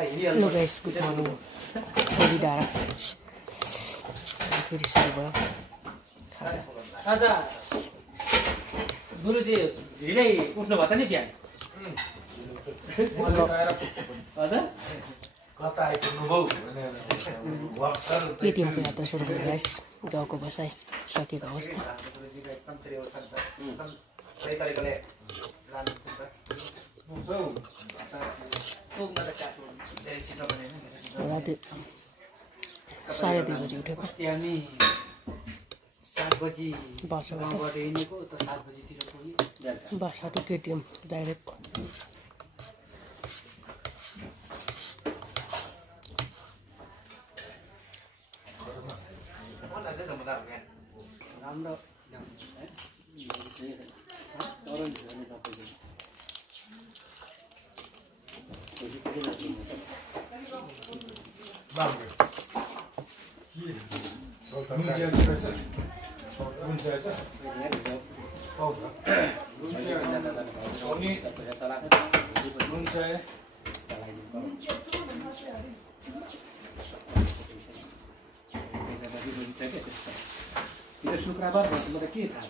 Hello guys, good morning. Very dark. फेरि सुरु भयो आज गुरुजी ढिलै उठ्नु भयो त नि बिहान हजुर कता आइपुग्नु भयो एटिएमको यात्रा सुरु भयो गाइस गाउँको बसाइ सकेको अवस्था सही तरिकाले राति 2:30 बजी उठेको अनि 7 बजी बासाबाट हिँडेको त 7 बजीतिर पुग्यो बासा टु केटिएम डाइरेक्ट राम्रो शुक्रबार भएको त के थाहा